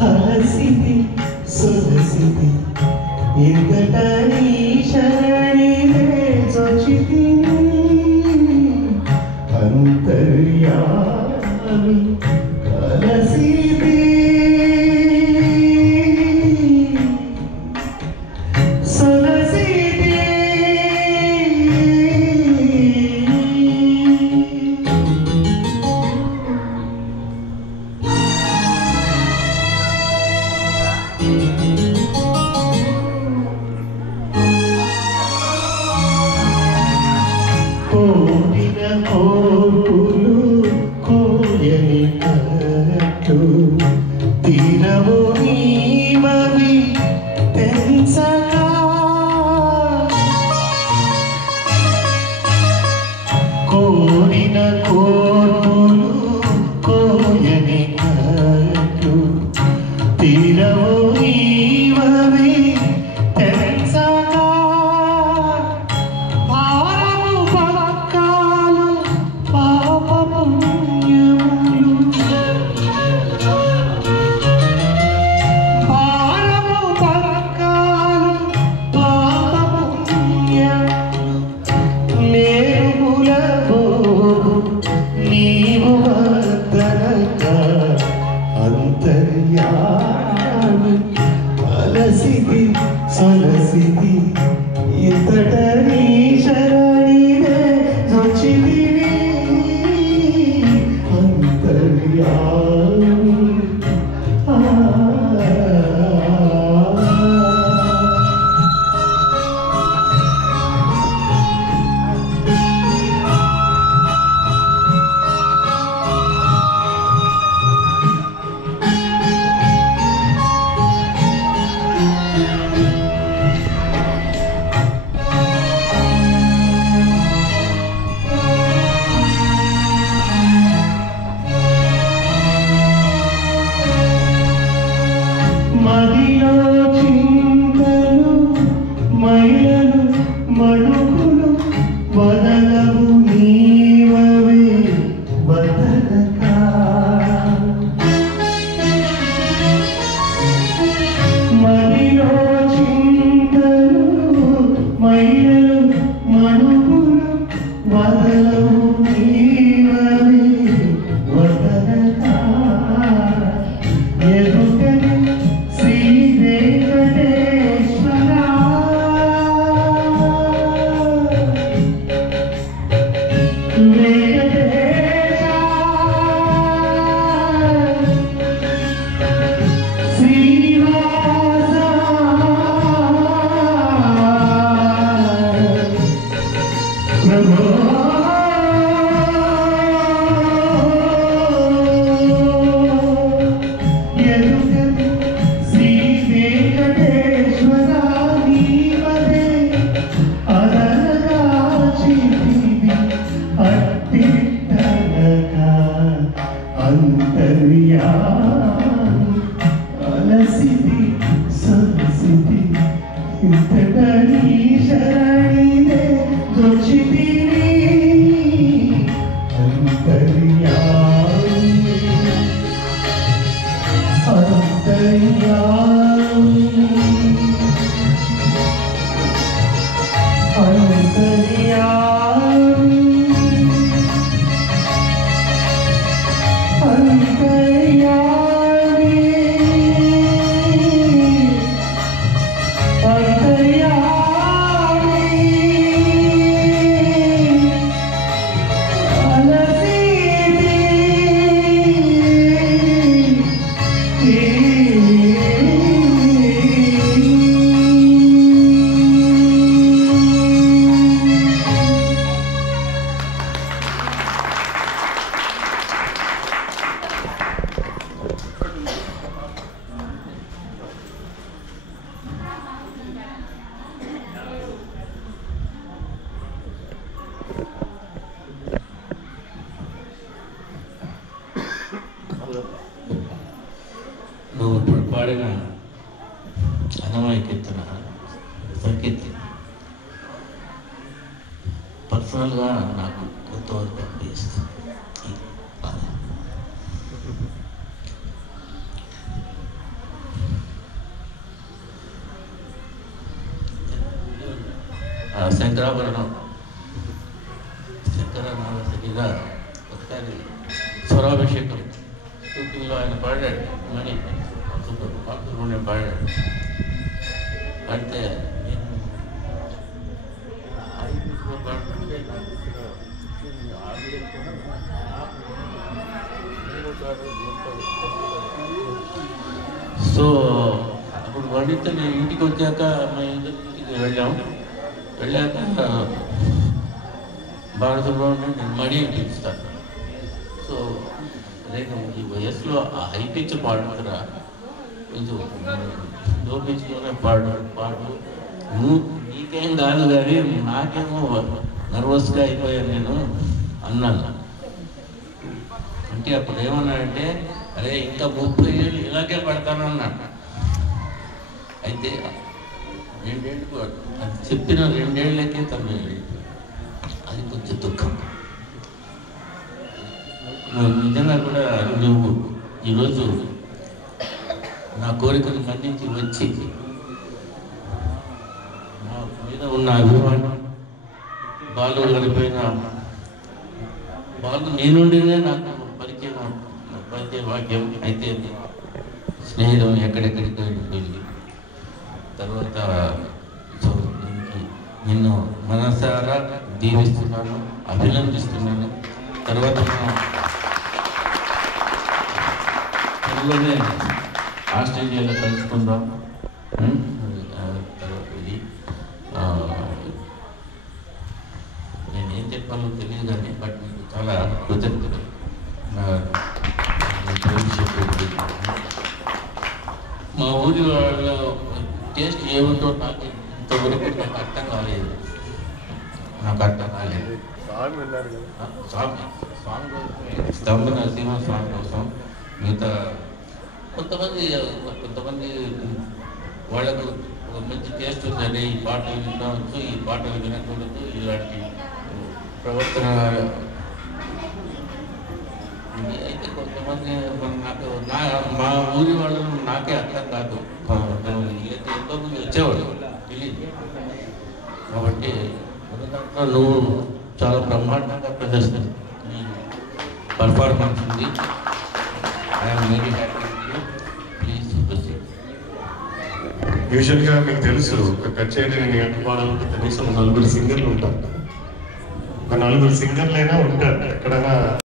ಹಲಸಿದೆ ಸೊಗಸಿದೆ ಎಂದಟನಿ ಶರಣಿದೆ ಸೊಚಿದಿನಿ ಅಂತರ್ಯಾಮಿ ಕಲಸಿದೆ తీరవు నీవవి తెంచగా కోరిన కోర్పులు కోయని కట్టు తీరవు నీవవి తెంచగా భారము పక్కాలు పాపము అలసిది సొలసిది ఇంతటని శరణిదే సొచిదిని అంతర్యామి మదిలో చింతలు మైలలు మడుగులు వదలవు నీవవే వదలక మదిలో చింతలు మైలలు మడుగులు వదలవు నీవవే వదలక ఎదుటని శ్రీ వెంకటేశ్వర వెంకటేశ శ్రీనివాస ప్రభో అంతర్యామి అలసిది సొలసిది ఇంతటని శరణిదే సొచిదిని అంతర్యామి అంతర్యామి అంతర్యామి నువ్వు ఇప్పుడు పాడిన అన్నమయ్యకెత్తున సంకీర్తి పర్సనల్గా నాకు ఎంతవరకు అనిపిస్తుంది. శంకరాభరణం శంకరనాథ శరీర ఒకసారి స్వరాభిషేకం షూటింగ్లో ఆయన పాడాడు మణి పాత్రలోనే పాడాడు. అంటే నేను ఆడియన్స్లో పాడుతుంటే నాకు ఇక్కడ ఆడియన్స్ సో అప్పుడు వండితే నేను ఇంటికి వచ్చాక మా ఇంటికి వెళ్ళాక బాలసుబ్రహ్మణ్యం నేను మణి అని పిలుస్తాను. సో నేను ఈ వయసులో ఆ హై పిచ్ పాడుతురా కొంచెం లో పిచ్లోనే పాడు నువ్వు నీకేం కాదు కానీ నాకేమో నర్వస్గా అయిపోయాను నేను అన్నాను. అంటే అప్పుడు ఏమన్నాడంటే అరే ఇంకా 30 ఏళ్ళు ఇలాగే పడతాను అన్నాడు. అయితే 2 ఏళ్ళకు అది చెప్పిన 2 ఏళ్ళకే తను అది కొంచెం దుఃఖం. నిజంగా కూడా నువ్వు ఈరోజు నా కోరికను మన్నించి వచ్చి నా మీద ఉన్న అభిమానం బాలు గడిపోయిన బాలు నీ నుండినే నాకు పరిచయ వాక్యం అయితే స్నేహితం ఎక్కడెక్కడికి వెళ్ళిపోయింది. తర్వాత సో నిన్ను మనసారా దీవిస్తున్నాను, అభినందిస్తున్నాను. తర్వాత త్వరలోనే ఆస్ట్రేలియాలో కలుసుకుందాం. తర్వాత ఇది నేనేం చెప్పాలో తెలియదు కానీ బట్ మీకు చాలా కృతజ్ఞతలు. మా ఊరి వాళ్ళ టేస్ట్ ఏమిటో నాకు ఇంతవరకు నాకు అర్థం కాలేదు. స్వామి స్తంభ నరసింహ స్వామి కోసం మిగతా కొంతమంది వాళ్ళకు ఒక మంచి టేస్ట్ ఉందండి. ఈ పాటలు వినవచ్చు, ఈ పాటలు వినకూడదు, ఇలాంటి ప్రవర్తన. అయితే కొంతమంది నాకు మా ఊరి వాళ్ళను నాకే అర్థం కాదు. వీళ్ళైతే ఎంతోమంది వచ్చేవాడు తెలియదు. కాబట్టి నువ్వు చాలా బ్రహ్మాండంగా ప్రదర్శన నీ పర్ఫార్మెన్స్ ఉంది. I'm very happy. Please proceed. యూజువల్గా మీకు తెలుసు ఒక కచేరీ నేను గంట పాడాలంటే కనీసం 4 సింగర్లు ఉంటారు. ఒక 4 సింగర్లైనా ఉంటారు ఎక్కడైనా.